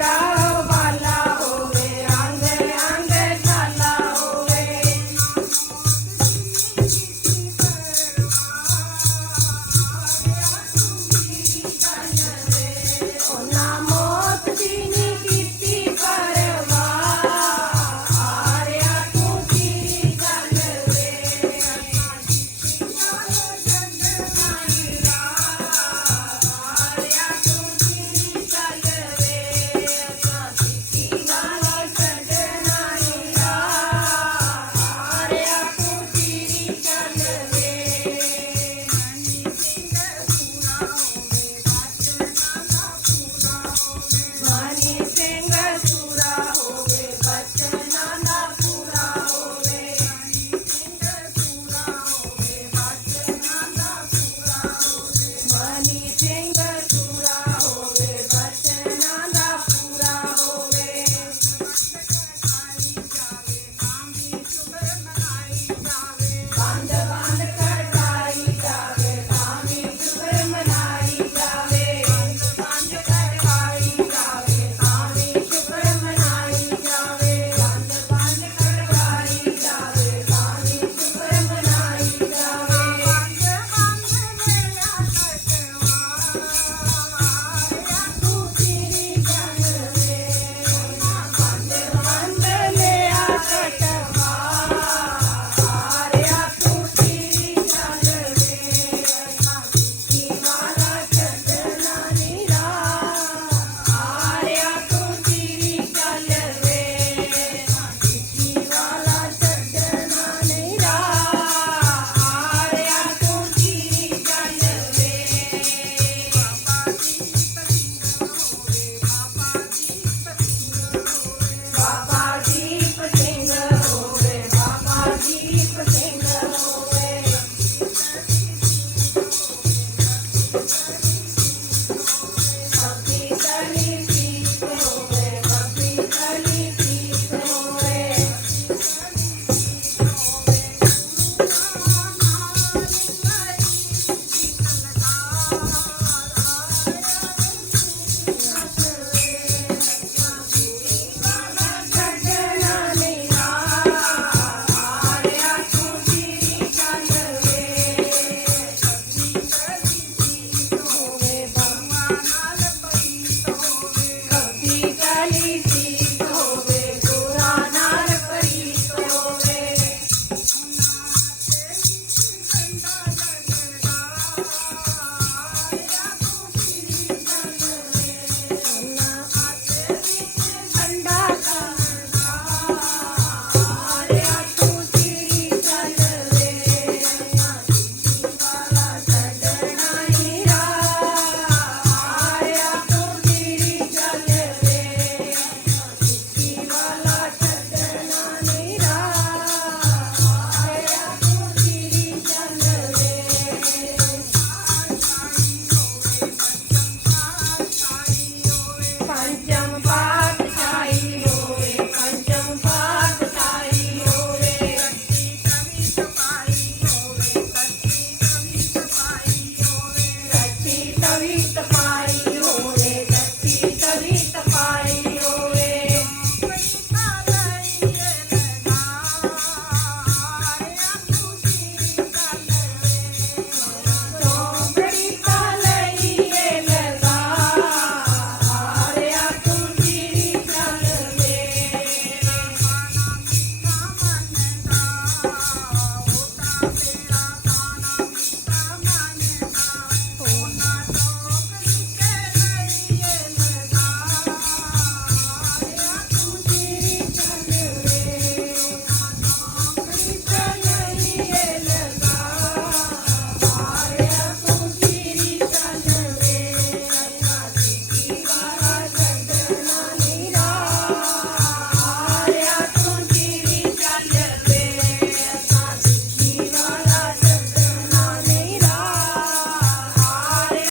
Kita.